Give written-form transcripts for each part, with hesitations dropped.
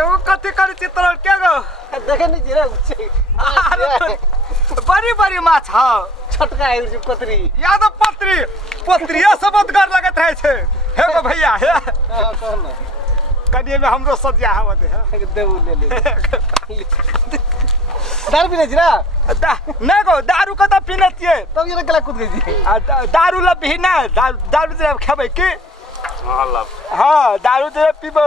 वो कथी करे चित्र के गो देखे नहीं जीरा बड़ी बड़ी माछ ह छोटका है जो पतरी या तो पत्रिया सब उद्गार लगत रहे छे हे गो भैया हे हां कौन है कनिए में हमरो सजिया हवत है देऊ ले दारू पीने जीरा नहीं गो दारू का तो पीने छिए तब ये गला कूद गई जी दारू ला भी ना दारू दे खेबै की हां ला हां दारू दे पीबो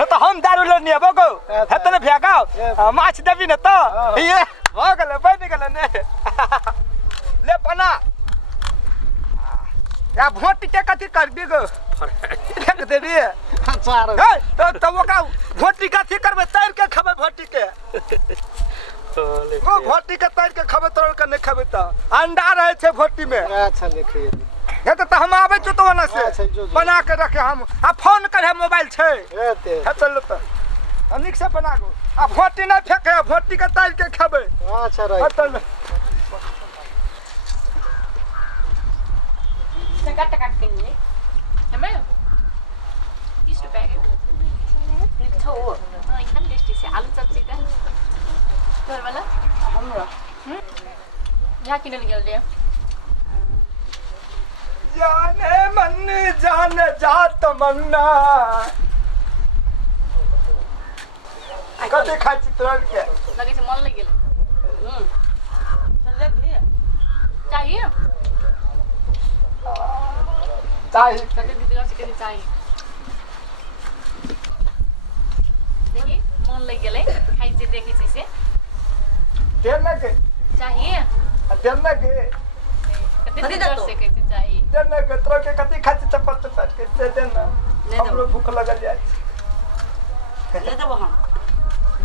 न तो हम दारू ले नहीं आबो गो हेत ने फेकाओ माछ देबी न तो ये हो गेले बन गेले ने ले बना या भोट के कथी कर दी गो फेंक देबी चार तो वो का भोटी कथी करबे तैर के खबे भोटी के वो भोटी के तैर के खबे तोड़ के नहीं खबे तो अंडा रहे छे भोटी में अच्छा लिखिए ये तो हम आवे छ तो ना से बना के रखे हम आ फोन करे मोबाइल छे रहते है चल तो अनिक से बना गो आ भोटी ना फेंके भोटी के तैर के खबे अच्छा रही चल टका के लिए हमें 30 रुपए के लिखो एकदम टेस्टी से आलू सब्जी का तोर वाला हमरा यहाँ किने निकल दिया जाने मन जान जात मन्ना कथी खा चित्र के लगे से मन लग गेल चल ले चाहिए चाहिए कते दीदी का से चाहिए देखिए मन लग गेले खाइ जे देखे छै से देना के चाहिए देना के कते दीदी का से कहै चाहिए देना के तोरा के कथी खा चप्पल चप्पल के दे देना हमरो भूख लगल जाय ले देबो हम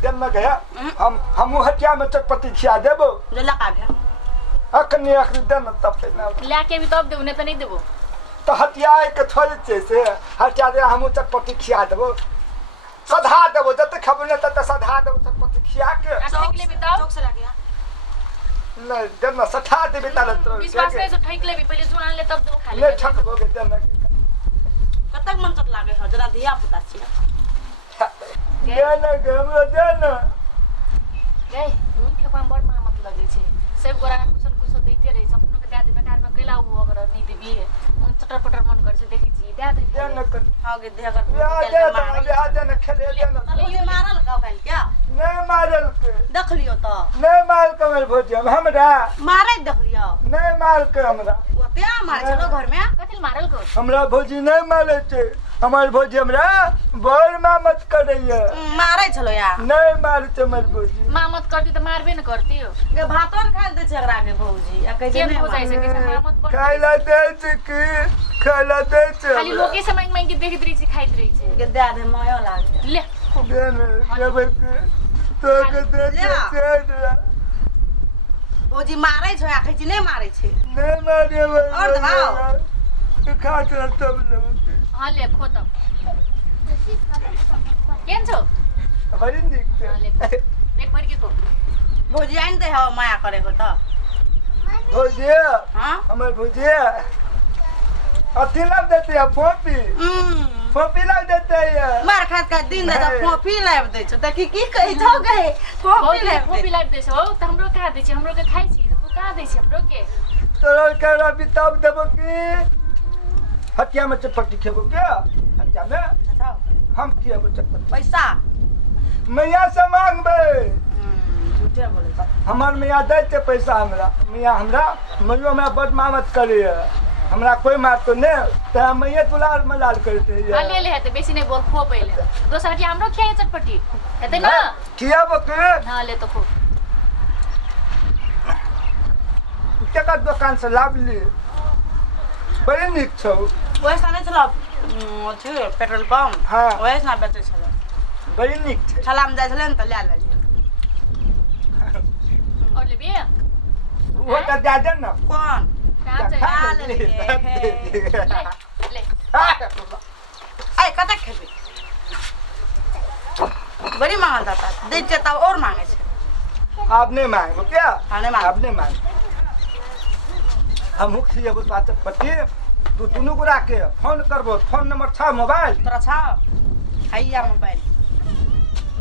देना के हम हटिया में चटपटी खिया देबो जो लगा भे अखनी देना तब पे ना लाके भी तब देबो नहीं तो नहीं देबो तो हटिया के थोड़े छे से हटिया दे हम चटपटी खिया देबो सधा देबो जते खबो न तते सधा देबो चटपटी खिया के ठेक ले भी तब चौक से लगे नहीं देना सठा देबे ताले तो विश्वास नहीं तो ठेक ले भी पहले जुआन ले तब दो खा ले ले ठकबो के देना कतक मन तक लागे ह जना धिया पुता छी देना के हमरा देना गए मुन के पाम बड़ मामत लगे छे सब गोरा कुछ दैते रही अपनो के दादी बेकार में कैला हो अगर नहीं देबी मन चटर पटर मन कर से देखी छी दे दे देना के हां गे दे अगर या देना खेले देना ये मारल का काल क्या नहीं मारल के देख लियो तो नहीं मार के हमर भोजिया हमरा मारे देख लियो नहीं मार के हमरा ओते मारे चलो घर में कथिल मारल को हमरा भोजी नहीं मारे छे हमार भोजी हमरा बड़ मामत करैया मारे चलो यार नहीं मारे छे हमर भोजी मामत करती तो मारबे न करती हो ये भातो न खाल दे झगड़ा के भौजी आ कैसे नहीं हो जाए से कैसे मामत बड़ खाइला दे छे की खाइला दे छे खाली लोके से मांग मांग के देखत रही छी खाइत रही छी के दे दे मायो लागे ले देना देबे के तो के दे छे भौजी मारै छ आ खैची नहीं मारै छे नहीं मारे और दबाओ खा के तब ले हां ले खो तब केन छौ बड़ी निक छे हां ले एक भर के को भौजी आइन दे हो माया करे को त भोजी हां हमर भोजी अथी लग देते है फोपी लग देते है मार खात का दिन दा फोफी लाब दे छ त की कहि छौ गए फोफी लाब दे छौ त हमरो का दे छ हमरो के खाइ छी तू का दे छ हमरो के तोरा के रवि तब देबो की हटिया में चटपटी खेबो क्या हटिया में हम खेबो चटपटी पैसा मैया से मांगबे झूठे बोले हमार मैया दे छे पैसा हमरा मैया मैयो हमरा बड़ मामत करे हमरा कोई मार तो ने त मैया दुलार मलाल करते है हां ले हेते बेसी नहीं बोल खो पहले दोसर हटिया हमरो खाए चटपटी हेते ना खियाबो के हां ले तो खो केका दुकान से लाभ ली बड़ी निक छौ वैसा नहीं छला छ पेट्रोल पंप हां वैसा बेचे छला बड़ी निक छे छलाम जाय छले न त ले ले और लेबी वो त दे दे न कौन कहां ले ले आई कता खेबी बड़ी मांगल था दे जे त और मांगे छे आप नहीं मांगो क्या हां नहीं आप नहीं मांग हम खियाबो चटपटी तू दुनू को राखे फोन करबो फोन नंबर छ मोबाइल तोरा छ हैया मोबाइल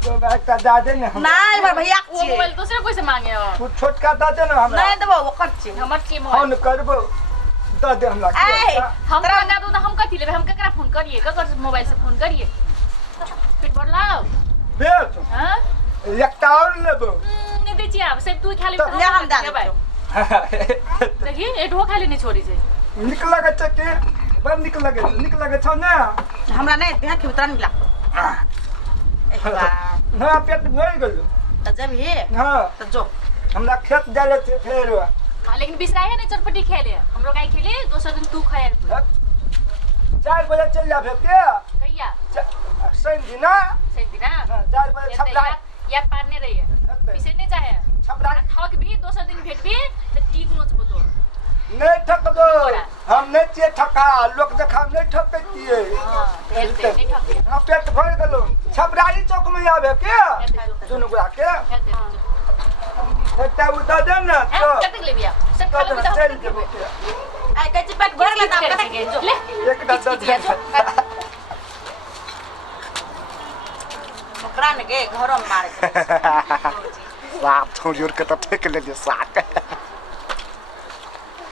दो बैग का दे दे ना नहीं हमर भैया वो मोबाइल दूसरे कोई से मांगे हो तू छोटका दे दे ना हमरा नहीं देबो ओकर छी हमर के मोबाइल फोन करबो दे दे हमरा ए हम लगा दो तो हम कथी लेबे हम केकरा फोन करिए ककर मोबाइल से फोन करिए फिर बोल लाओ बेच हां एकटा और लेबो नहीं दे छी अब सब तू खा ले ले हम दे देबो देखिए एटो खा ले नहीं छोड़ी से निक लगे छ के बड़ निक लगे छ ना हमरा नहीं देह के उतरा निकला एक बार ना पेट भर गेल त जब हे हां त जो हमरा खेत जाले थे फेर हां लेकिन बिसराए नहीं चटपटी खेले हम लोग आई खेले दूसरा दिन तू खाए 4 बजे चल जाबे के कहिया सही दिना सही दिन ना 4 बजे छपरा याद पारने रही है बिसर नहीं जाए छपरा ठक भी दूसरा दिन भेट भी तो ठीक नोच बतो नहीं ठकबो हम नहीं छिए ठका लोग देखा नहीं ठकै छिए हां हेलते नहीं ठके हां पेट भर गेलो छपराई चौक में आबे के दुनु गोरा के एकटा उता दे ना तो कतक ले बिया सब खा लो चल जेबे आई कच्ची पेट भर ले त कतक ले एकटा दे ओकरा ने के घरो में मारे साथ छोड़ के तो ठेक ले साथ